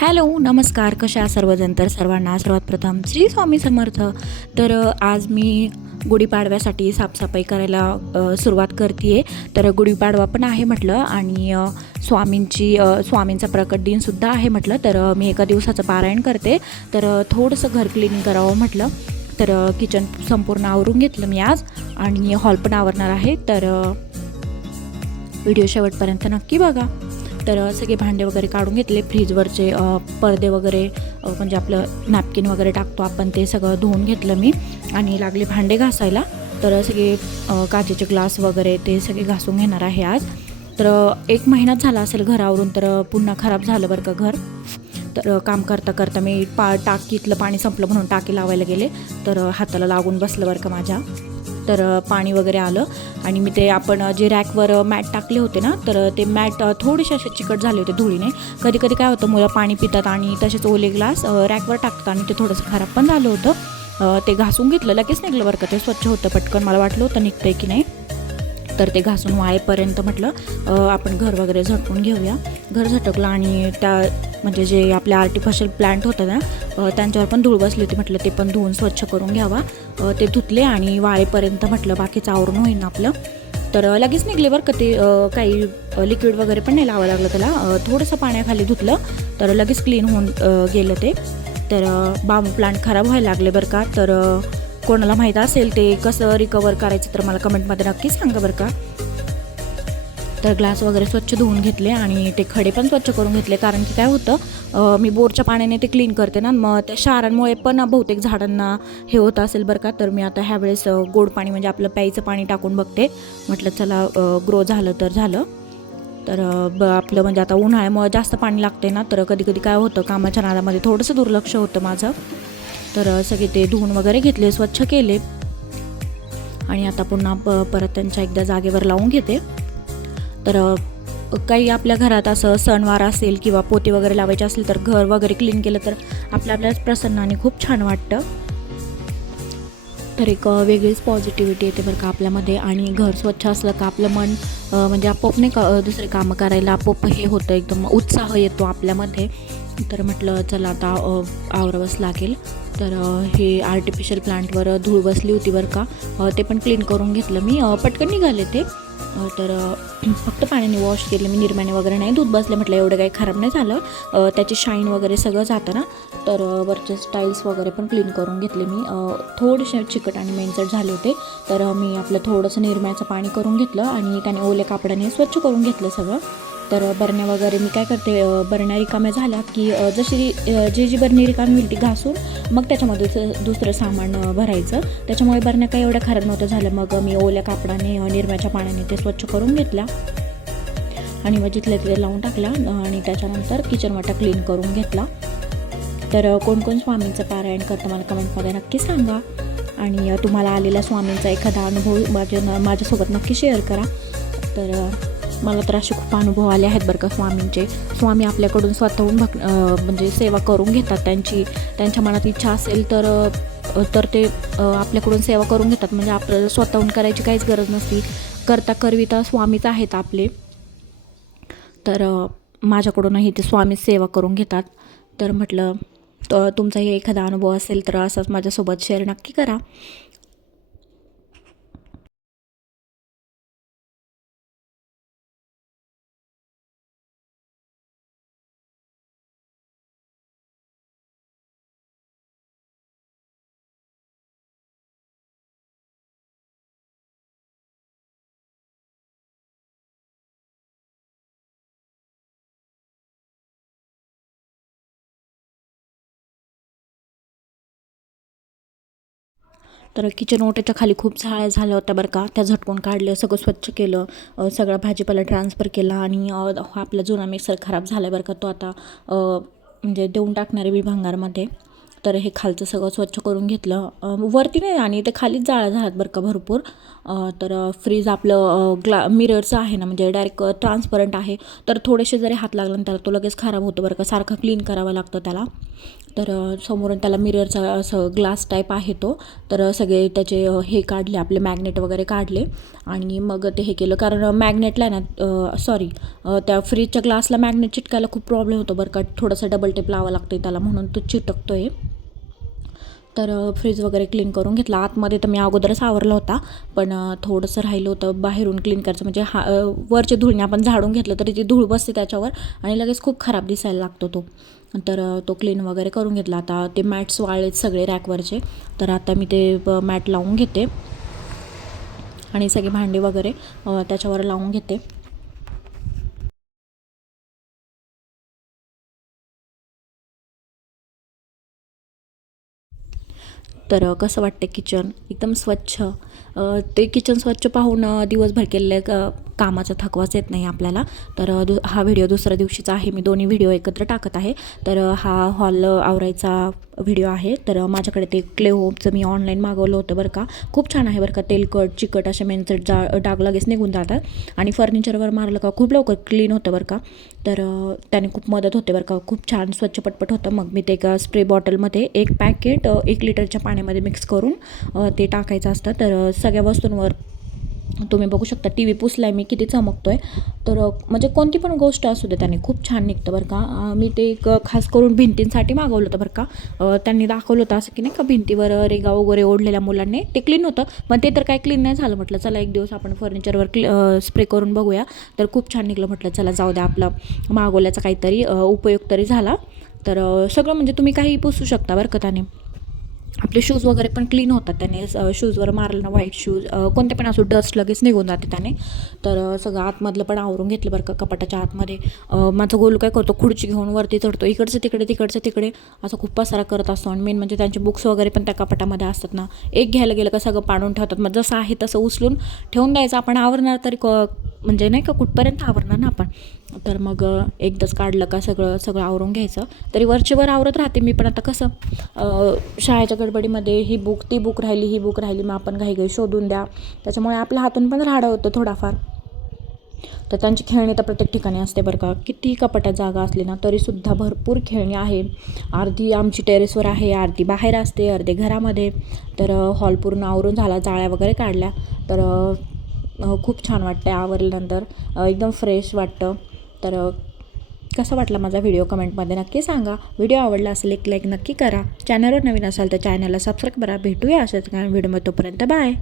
Hello, नमस्कार. कशा आहात सर्वजण? तर सर्वांना सर्वात प्रथम श्री स्वामी समर्थ. तर आज मी गुढीपाडव्यासाठी साफसफाई करायला सुरुवात करते आहे. तर गुढीपाडवा पण आहे म्हटलं आणि स्वामींचा प्रकट दिनसुद्धा आहे म्हटलं. तर मी एका दिवसाचं पारायण करते. तर थोडंसं घर क्लीन करावं म्हटलं. तर किचन संपूर्ण आवरून घेतलं मी आज आणि हॉल पण आवरणार आहे. तर व्हिडिओ शेवटपर्यंत नक्की बघा. तर सगळे भांडे वगैरे काढून घेतले. फ्रीजवरचे पडदे वगैरे म्हणजे आपलं नॅपकिन वगैरे टाकतो आपण, ते सगळं धुवून घेतलं मी आणि लागले भांडे घासायला. तर सगळे काचेचे ग्लास वगैरे ते सगळे घासून घेणार आहे आज. तर 1 महिनाच झाला असेल घरावरून, तर पुन्हा खराब झालं बरं का घर. तर काम करता करता मी टाकीतलं पाणी संपलं म्हणून टाकी लावायला गेले. तर हाताला लागून बसलं बरं का माझ्या. तर पाणी वगैरे आलं आणि मी ते आपण जे रॅकवर मॅट टाकले होते ना, तर ते मॅट थोडेसे असे चिकट झाले होते धुळीने. कधी कधी काय होतं, मुलं पाणी पितात आणि तसेच ओले ग्लास रॅकवर टाकतात आणि ते थोडंसं खराब पण झालं होतं. ते घासून घेतलं, लगेच निघलं बरं का, ते स्वच्छ होतं पटकन. मला वाटलं होतं निघतंय की नाही. तर ते घासून वाळेपर्यंत म्हटलं आपण घर वगैरे झटकून घेऊया. घर झटकलं आणि त्या म्हणजे जे आपले आर्टिफिशियल प्लांट होतं ना, त्यांच्यावर पण धूळ बसली होती. म्हटलं ते पण धुवून स्वच्छ करून घ्यावा. ते धुतले आणि वाळेपर्यंत म्हटलं बाकीचं आवरून होईल आपलं. तर लगेच निघले बरं का ते. काही लिक्विड वगैरे पण नाही लावावं लागलं त्याला. थोडंसं पाण्याखाली धुतलं तर लगेच क्लीन होऊन गेलं ते. तर बांबू प्लांट खराब व्हायला लागले बरं का. तर कोणाला माहीत असेल ते कसं रिकवर करायचं तर मला कमेंटमध्ये नक्की सांगा बरं का. तर ग्लास वगैरे स्वच्छ धुवून घेतले आणि ते खडे पण स्वच्छ करून घेतले. कारण की काय होतं, मी बोरच्या पाण्याने ते क्लीन करते ना, मग त्या क्षारांमुळे पण बहुतेक झाडांना हे होत असेल बरं का. तर मी आता ह्यावेळेस गोड पाणी म्हणजे आपलं प्यायचं पाणी टाकून बघते. म्हटलं चला ग्रो झालं तर झालं. तर आपलं म्हणजे आता उन्हाळ्यामुळे जास्त पाणी लागते ना, तर कधी कधी काय होतं, कामाच्या नादामध्ये थोडंसं दुर्लक्ष होतं माझं. तर सगळे ते धुवून वगैरे घेतले, स्वच्छ केले आणि आता पुन्हा परत त्यांच्या एकदा जागेवर लावून घेते. तर काही आपल्या घरात असं सणवार असेल किंवा पोते वगैरे लावायचे असेल तर घर वगैरे क्लीन केलं तर आपल्यालाच प्रसन्न आणि खूप छान वाटतं. तर एक वेगळीच पॉझिटिव्हिटी येते बरं का आपल्यामध्ये. आणि घर स्वच्छ असलं का आपलं मन म्हणजे आपोआप नाही का दुसरे कामं करायला आपोआप हे होतं, एकदम उत्साह येतो आपल्यामध्ये. तर म्हटलं चला आता आवरावंच लागेल. तर हे आर्टिफिशियल प्लांटवर धूळ बसली होती बरं का. ते पण क्लीन करून घेतलं मी. पटकन निघाले ते. तर फक्त पाण्याने वॉश केले मी, निरम्याने वगैरे नाही धुत बसले. म्हटलं एवढं काही खराब नाही झालं. त्याची शाईन वगैरे सगळं जातं ना. तर वरचे स्टाईल्स वगैरे पण क्लीन करून घेतले मी. थोडेसे चिकट आणि मेंचट झाले होते. तर मी आपलं थोडंसं निरम्याचं पाणी करून घेतलं आणि त्याने ओल्या कापडाने स्वच्छ करून घेतलं सगळं. तर बरण्या वगैरे मी काय करते, बरण्या रिकाम्या झाल्या की जशी जी बरणी रिकामी होईल ती घासून मग त्याच्यामध्ये दुसरं सामान भरायचं. त्याच्यामुळे बरण्या काही एवढ्या खराब नव्हत्या झाल्या. मग मी ओल्या कापडाने निरम्याच्या पाण्याने ते स्वच्छ करून घेतल्या आणि मग जिथल्या तिथे लावून टाकला आणि त्याच्यानंतर किचन वाटा क्लीन करून घेतला. तर कोण कोण स्वामींचं पारायण करतं मला कमेंटमध्ये नक्की सांगा. आणि तुम्हाला आलेला स्वामींचा एखादा अनुभव माझ्यासोबत नक्की शेअर करा. तर मला तर असे खूप अनुभव आले आहेत बरं का स्वामींचे. स्वामी आपल्याकडून स्वतःहून म्हणजे सेवा करून घेतात. त्यांच्या मनात इच्छा असेल तर ते आपल्याकडून सेवा करून घेतात. म्हणजे आपल्याला स्वतःहून करायची काहीच गरज नसती. करविता स्वामीच आहेत आपले. तर माझ्याकडूनही ते स्वामीच सेवा करून घेतात. तर म्हटलं तुमचाही एखादा अनुभव असेल तर असाच माझ्यासोबत शेअर नक्की करा. तर किचन ओट्याच्या खाली खूप झाळ्या झाल्या होत्या बरं का. त्या झटकून काढल्या, सगळं स्वच्छ केलं. सगळा भाजीपाला ट्रान्सफर केला आणि आपला जुना मिक्सर खराब झाला बरं का. तो आता म्हणजे देऊन टाकणारे मी भंगारमध्ये. तर हे खालचं सगळं स्वच्छ करून घेतलं. वरती नाही आणि ते खालीच जाळ्या झाल्यात बरं का भरपूर. तर फ्रीज आपलं मिररचं आहे ना, म्हणजे डायरेक्ट ट्रान्सपरंट आहे. तर थोडेसे जरी हात लागला ना त्याला तो लगेच खराब होतो बरं का, सारखं क्लीन करावं लागतं त्याला. तर समोरून त्याला मिररचा असं ग्लास टाईप आहे तो. तर सगळे त्याचे हे काढले, आपले मॅग्नेट वगैरे काढले आणि मग ते हे केलं. कारण मॅग्नेटला ना त्या फ्रीजच्या ग्लासला मॅग्नेट चिटकायला खूप प्रॉब्लेम होतो बरं का. थोडंसं डबल टेप लावावं लागतं त्याला, म्हणून तो चिटकतो आहे. तर फ्रीज वगैरे क्लीन करून घेतला. आतमध्ये तर मी अगोदरच आवरला होता, पण थोडंसं राहिलं होतं बाहेरून क्लीन करायचं. म्हणजे वरचे धुळीने आपण झाडून घेतलं तरी ती धूळ बसते त्याच्यावर आणि लगेच खूप खराब दिसायला लागतो तो. तर तो क्लीन वगैरे करून घेतला. आता ते मॅट्स वाळलेत सगळे रॅकवरचे. तर आता मी ते मॅट लावून घेते आणि सगळे भांडी वगैरे त्याच्यावर लावून घेते. तर कसं वाटतं किचन एकदम स्वच्छ. ते किचन स्वच्छ पाहून दिवसभर केलेल्या कामाचा थकवाच येत नाही आपल्याला. तर हा व्हिडिओ दुसऱ्या दिवशीचा आहे, मी दोन्ही व्हिडिओ एकत्र टाकत आहे. तर हा हॉल आवरायचा व्हिडिओ आहे. तर माझ्याकडे ते क्ले होमचं मी ऑनलाईन मागवलं होतं बरं का. खूप छान आहे बरं का. तेलकट चिकट असे मेनचट डाग लगेच निघून जातात आणि फर्निचरवर मारलं का खूप लवकर क्लीन होतं बरं का. तर त्याने खूप मदत होते बरं का. खूप छान स्वच्छ पटपट होतं. मग मी ते एका स्प्रे बॉटलमध्ये एक पॅकेट 1 लिटरच्या पाण्यामध्ये मिक्स करून ते टाकायचं असतं. तर सगळ्या वस्तूंवर तुम्ही बघू शकता. टी व्ही पुसलाय मी, किती चमकतोय. तर म्हणजे कोणती पण गोष्ट असू दे त्याने खूप छान निघतं बरं का. मी ते एक खास करून भिंतींसाठी मागवलं होतं बरं का. त्यांनी दाखवलं होतं असं की नाही का, भिंतीवर रेगा वगैरे ओढलेल्या मुलांनी ते क्लीन होतं. पण ते तर काय क्लीन नाही झालं. म्हटलं चला एक दिवस आपण फर्निचरवर स्प्रे करून बघूया. तर खूप छान निघलं. म्हटलं चला जाऊ द्या, आपलं मागवल्याचा काहीतरी उपयोग तरी झाला. तर सगळं म्हणजे तुम्ही काही पुसू शकता बरं का त्याने. आपले शूज वगैरे पण क्लीन होतात त्याने. शूजवर मारलं ना, व्हाईट शूज कोणते पण असो, डस्ट लगेच निघून जाते त्याने. तर सगळं आतमधलं पण आवरून घेतलं बरं का. कपाटाच्या आतमध्ये माझा गोलू काय करतो, खुर्ची घेऊन वरती चढतो, इकडचं तिकडे तिकडचं तिकडे असं खूप पसारा करत असतो. आणि मेन म्हणजे त्यांचे बुक्स वगैरे पण त्या कपाटामध्ये असतात ना, एक घ्यायला गेलं का सगळं पाडून ठेवतात. मग जसं आहे तसं उचलून ठेवून द्यायचं. आपण आवरणार तरी म्हणजे नाही का, कुठपर्यंत आवरणार ना आपण. तर मग एकदाच काढलं का सगळं सगळं आवरून घ्यायचं. तरी वरचेवर आवरत राहते मी, पण आता कसं शाळेच्या गडबडीमध्ये ही बुक ती बुक राहिली, ही बुक राहिली, मग आपण घाई शोधून द्या. त्याच्यामुळे आपल्या हातून पण राडा होतं थोडाफार. तर त्यांची खेळणी तर प्रत्येक ठिकाणी असते बरं का. किती कपाटात जागा असली ना तरीसुद्धा भरपूर खेळणी आहे. अर्धी आमची टेरेसवर आहे, अर्धी बाहेर असते, अर्धे घरामध्ये. तर हॉल पूर्ण आवरून झाला, जाळ्या वगैरे काढल्या. तर खूप छान वाटतं आवरल्यानंतर. एकदम फ्रेश वाटतं. तर कसा वाटला माझा व्हिडिओ कमेंटमध्ये नक्की सांगा. व्हिडिओ आवडला असेल एक लाईक नक्की करा. चॅनलवर नवीन असाल तर चॅनलला सबस्क्राईब करा. भेटूया अशाच व्हिडिओमध्ये. तोपर्यंत बाय.